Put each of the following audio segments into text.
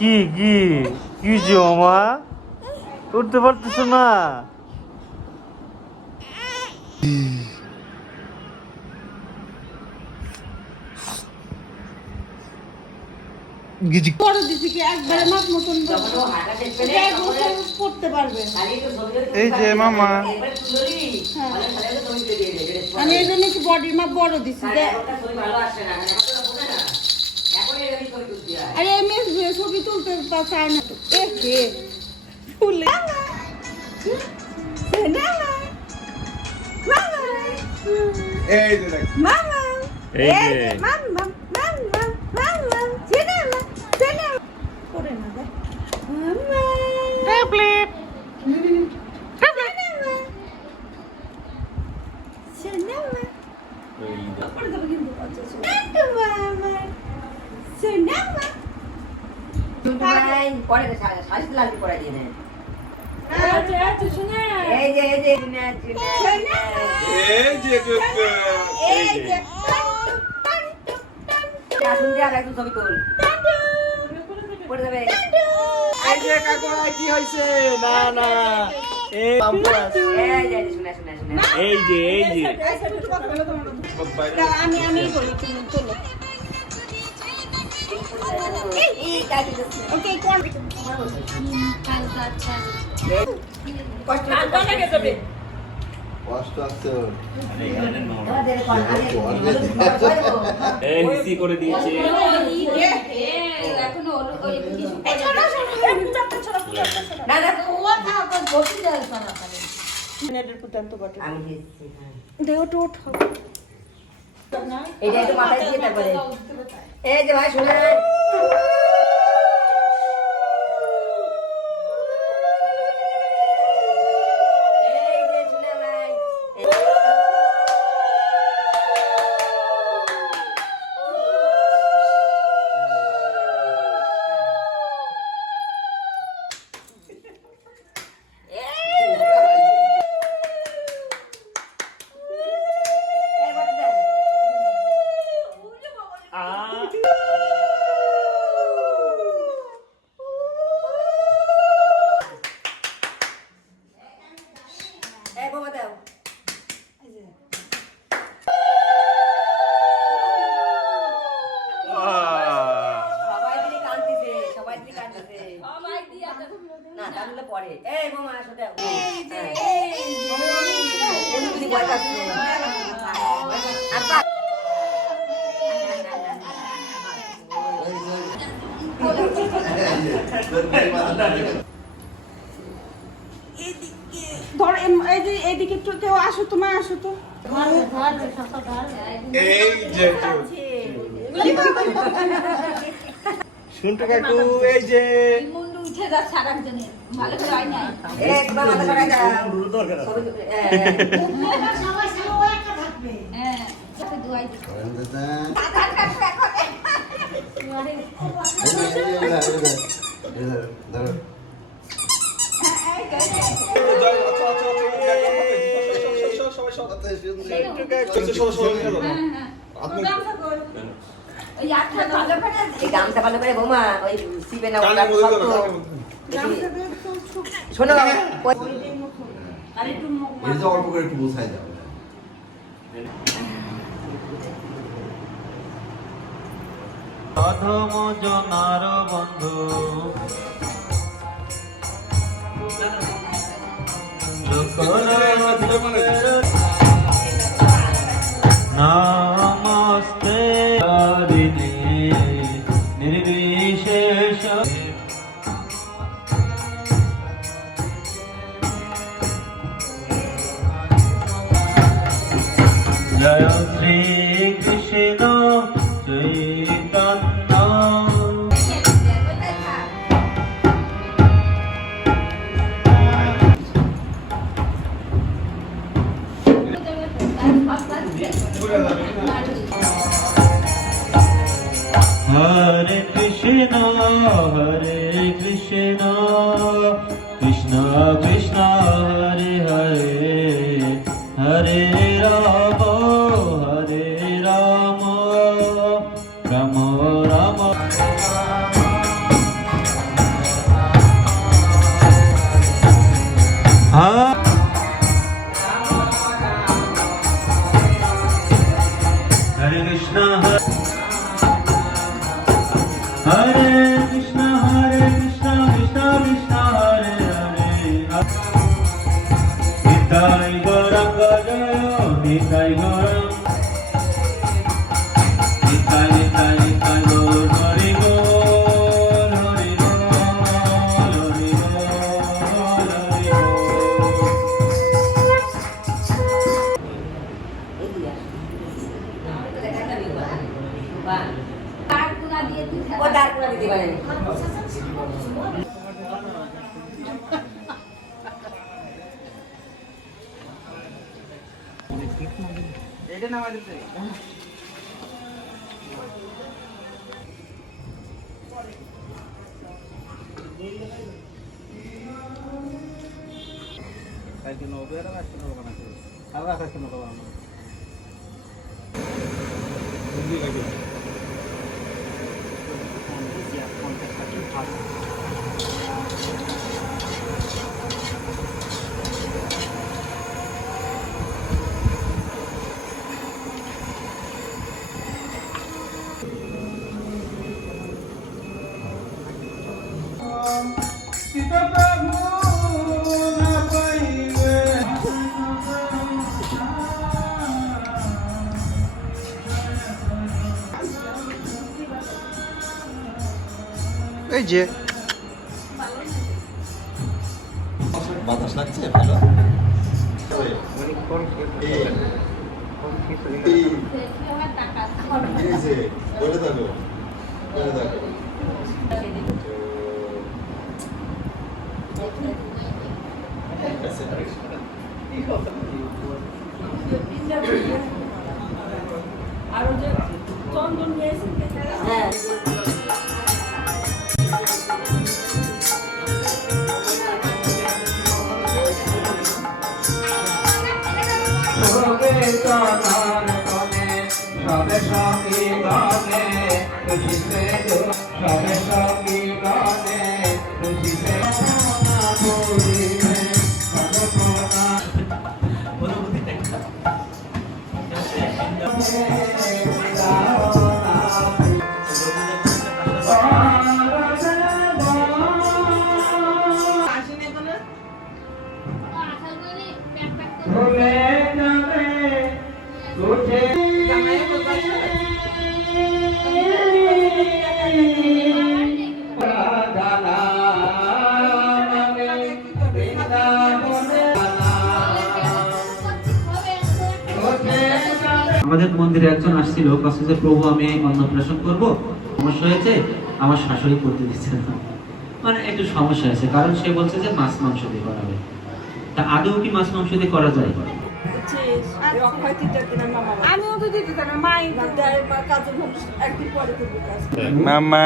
কি কি কি যে মামা উঠতে পারতেছ না? এই যে মামা আমি এই জন্য বডির মাপ বড় দিচ্ছি। আরে এমনি ছবি তুলতে চায় না তো। ফুলে এই যে দেখ মামা এই যে মামা মামা মামা চেনা চেনা করে না দেখ মামা ট্যাবলেট চেনা পড়ে যাবে কিন্তু মামা চেনা ভাই পরে সাইজ লাগি পড়া দিয়ে দেন আচ্ছা আচ্ছা শুনে এই যে না এই যে এই যে আসুন দিয়ে আর একটু ছবি তুল পড়ে যাবে এই যে কাকু কি হইছে? না না এই পাম্পাস এই যে শুনে এই যে আমি বলি তুমি চলো ওকে কোন কষ্ট আছে এই হিসি করে দিয়েছে। না না আমি দেও তো ওঠ এইটা একটু মাথায় দিয়ে তারপরে এই যে ভাই শুনে না তাহলে পরে এই মামা আসো দাও এই যে অনুভূতি বয়স আছে ধর এই যে এইদিকে একটু কেউ আসো তোমার আসো তো এই যে শুনতে কাকু এই যে মুন্ডু উঠে যা সারা জন্য ভালো করে হয় না এক মামা সবাই দাও সবাই সবাই একটা থাকবে হ্যাঁ সাথে দুয়াই দিতে গামছা ভালো করে বৌমা ওই শিবে না শোনো অল্প করে একটু বোঝাই যাও অধম জনার বন্ধু নমস্তে নির্বিশেষ জয় শ্রী কৃষ্ণ চৈতন্য হরে Krishna Krishna Krishna Hare Hare Hare Ram Ram Ram Hare Krishna, Krishna Krishna, Hare Hare. Nitai Gauranga Jaya, Nitai Gauranga. Nitai Nitai Nitai Gaur, Hari Gaur, Hari Gaur, Hari Gaur, Hari Gaur. ও তার কোনো দিতে পারেনি এটা নামা দিতে কালকে নবে আর আজকে নবে না আবার আজকে নবে আমরা বুঝলি লাগে এই যে বাতাস লাগছে ভালো বলে থাকো বলে থাকো আরো যে চন্দন নিয়েছে হ্যাঁ আমাদের মন্দিরে একজন আসছিল, কাছে যে প্রভু আমি অন্নপ্রাশন করব, সমস্যা হয়েছে, আমার শাশুড়ি করতে দিচ্ছে না। মানে একটু সমস্যা আছে, কারণ সে বলছে যে মাছ মাংস দিয়ে করা হবে। তা আদৌ কি মাছ মাংস দিয়ে করা যায়? আমিও তো দিতে চাই না, মাই কাজের মানুষ একদিন পরে করবো কাজ। মামা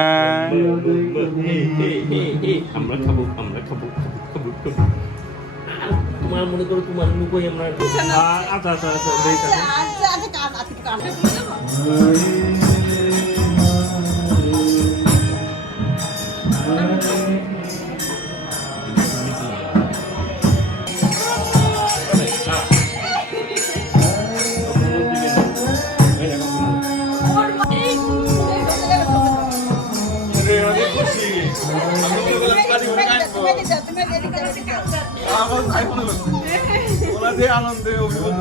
আমরা খাবো তোমার মনে করো তোমার মুখই আমরা আচ্ছা আচ্ছা আচ্ছা আনন্দে অভিভূত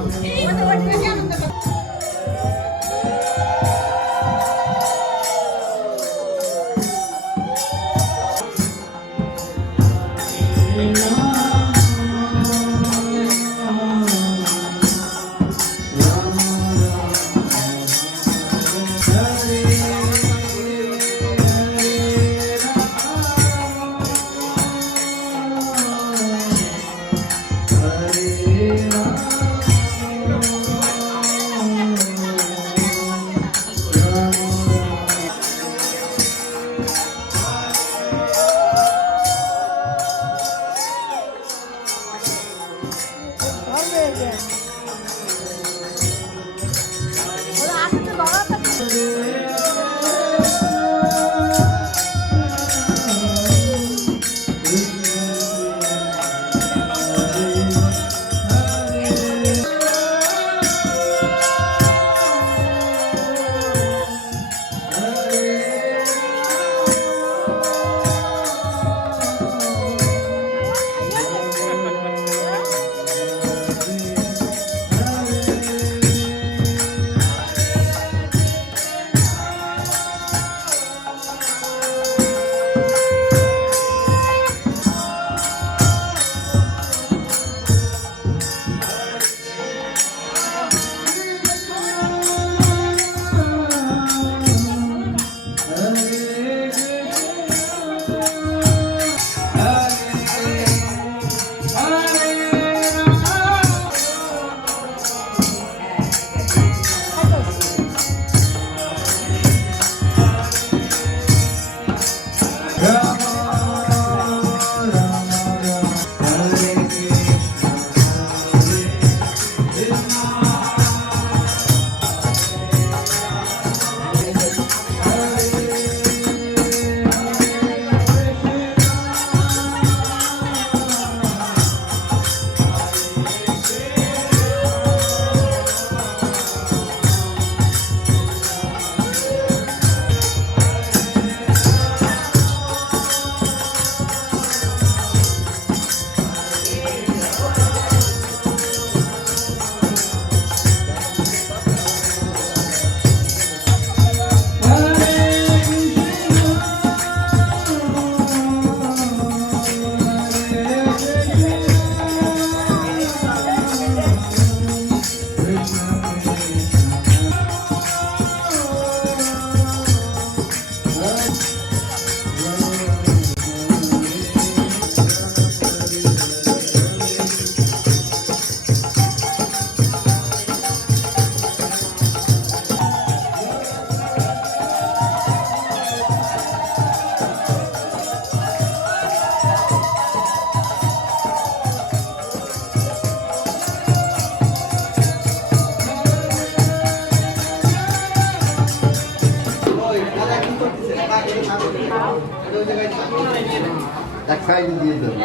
এক সাইডে দিয়ে দেবো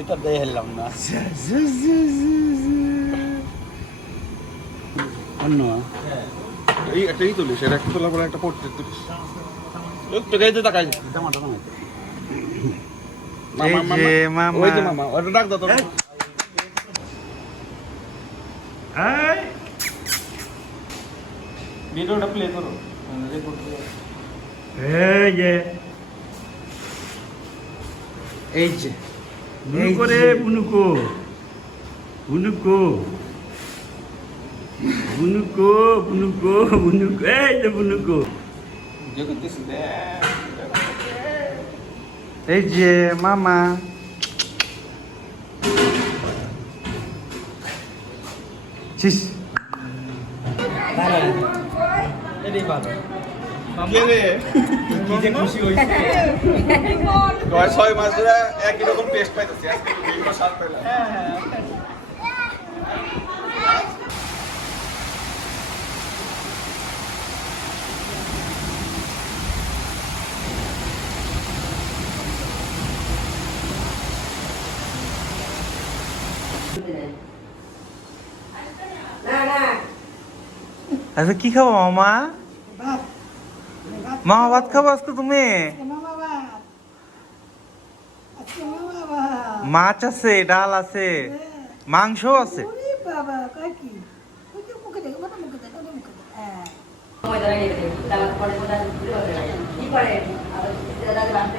এটা দিয়ে হেললাম না অন্য এই একটাই তুলিস এটা একটা তোলার পরে একটা পড়তে তুলিস একটু গাইতে তাকাই জামাটা না ওই যে মামা ওটা ডাক দাও তো ভিডিওটা প্লে করো এই যে করে বুনুকো বুনুকো বুনুকো বুনুকো বুনুকো এই যে বুনুকো এই যে মামা চিস এটাই ভালো কি যে খুশি হয়েছে 6 মাস ধরে একই রকম টেস্ট পাইতেছি আজকে বিভিন্ন স্বাদ পেলাম না না আচ্ছা কি খাবো মামা মামা ভাত খাবো আজকে তুমি মাছ আছে ডাল আছে মাংস আছে বাবা কাকি মুখে দেখো মুখে দেখো সময় ধরে নিয়ে গেছে তারপর পরে কোথায় ঘুরে বসে না কি করে আবার দাদা রাখতে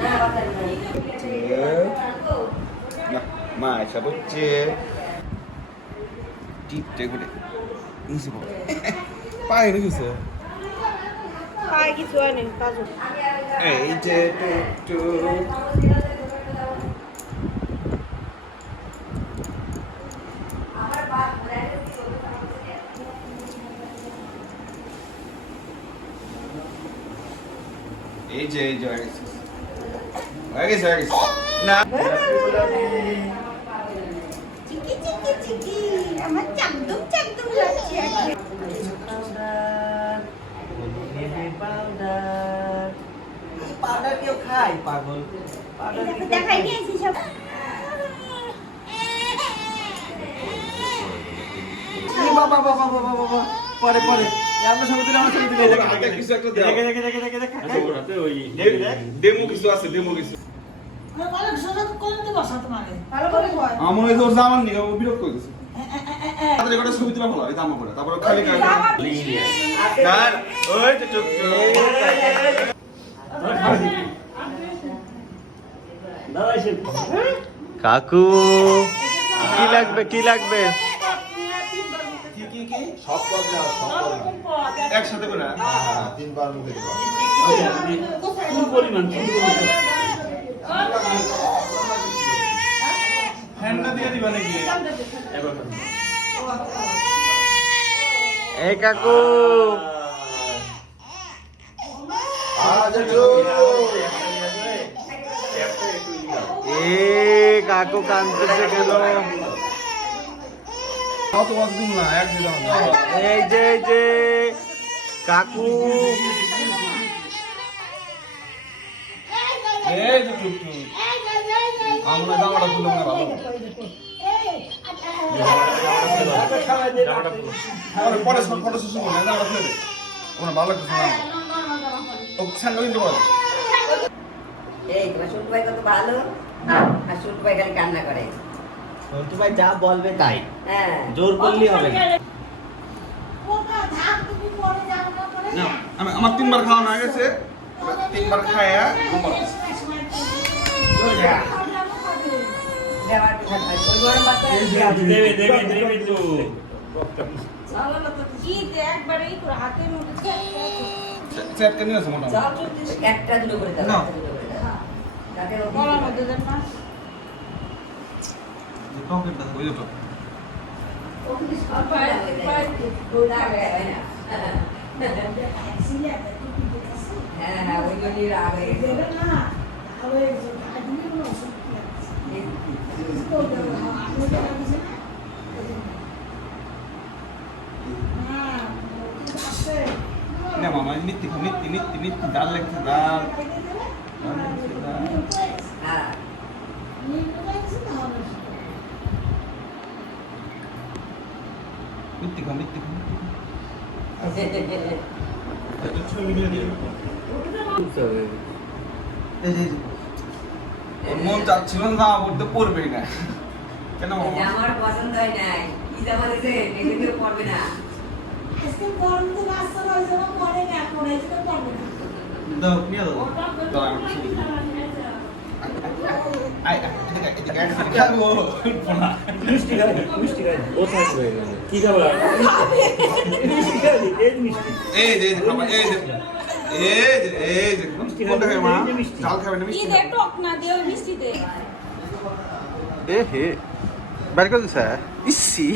না বাচ্চা মা আচ্ছা বুঝছে টিপটে করে নিচে পড়ে পায়ে রেখেছে পায়ে কিছু হয় না কাজু এই যে টু এই যে হয়ে গেছে না চিকি চিকি চিকি আমার চাকদম চাকদম লাগছে পাউডার কেউ খায় পাগল পাউডার দেখাই নিয়েছি সব বাবা বাবা বাবা বাবা পরে পরে আমরা সবাই দিলে আমার ছবি দিলে হাতে কিছু একটা দাও। দেখে দেখে দেখে দেখে দেখে ওটাতে ওই ডেমো কিছু আছে ডেমো কিছু অনেক সোজা করে দেব সাথে মানে ভালো করে হয় আমার এই তোর জামান নিয়ে ও বিরক্ত করে দিছে তাদের একটা ছবি তুলা ভালো এই জামা পরে তারপর খালি কাজ কার ওই তো চুপ দাদা এসে কাকু কি লাগবে কি লাগবে কি সব পদ না সব পদ একসাথে করে হ্যাঁ তিনবার মুখে দিবা কোন পরিমাণ হ্যান্ডটা দিয়ে দিবা নাকি এই কাকু এ কাকু কাঁদতেছে কেন কত বছর দিন না এক দিলাম এই যে কাকু এই যে চুপ আমরা জামাটা খুলে মনে ভালো পরে ফটো শুরু করলে জামাটা খুলে দে ওনা ভালো কিছু না ও স্যান্ডেল নিতে পারে এই তোমার ছোট ভাই কত ভালো আর ছোট ভাই খালি কান্না করে সন্তু ভাই যা বলবে তাই হ্যাঁ জোর করলেই হবে না ওটা ধাপ তুমি পরে যাও না করে না আমার তিনবার খাওয়া হয়ে গেছে তিনবার খায়া ঘুমাবো দেওয়ার পিঠা খাই ওই গরম বাচ্চা দেবে দেবে দেবে তো কি একবারেই করে হাতে মুখে চেট কেন আছে মোটা একটা দুটো করে দাও না। একটা দুটো করে দাও যাতে ও গলার মধ্যে দেন না ওই তো হ্যাঁ হ্যাঁ ওই জন্যই রাগ হয়ে গেছে দেবেন না তাহলে যে টাকা দিলে কোনো অসুবিধা নেই তো দেবো আমি টাকা দিছি না না না মামা মিথ্যি খা মিথ্যি মিথ্যি মিথ্যি ডাল লেগছে ডাল ডাল লেগছে ডাল হ্যাঁ মিথ্যি খা মিথ্যি খা একটু ছবি মিলে দিয়ে এই যে ওর মন চাচ্ছিল না পড়তে পড়বেই না কেন মামা আমার পছন্দ হয় নাই কি জামা দিছে নিজে কেউ পড়বে না আজকে গরম তো বাচ্চা রয়েছে না পরে না এখন এই তো পড়বে না দাও নিয়ে দাও দাও আমি ছবি দিই আই এদিকে এদিকে এদিকে খাবো পোনা মিষ্টি খাই ও থাকবে এখানে কি খাবা মিষ্টি খাই এই মিষ্টি এই যে খাবা এই যে কোনটা খাবে মা ডাল খাবে না মিষ্টি খাবে? টক না দিও মিষ্টিতে এ হে বের করে দিছে ইসি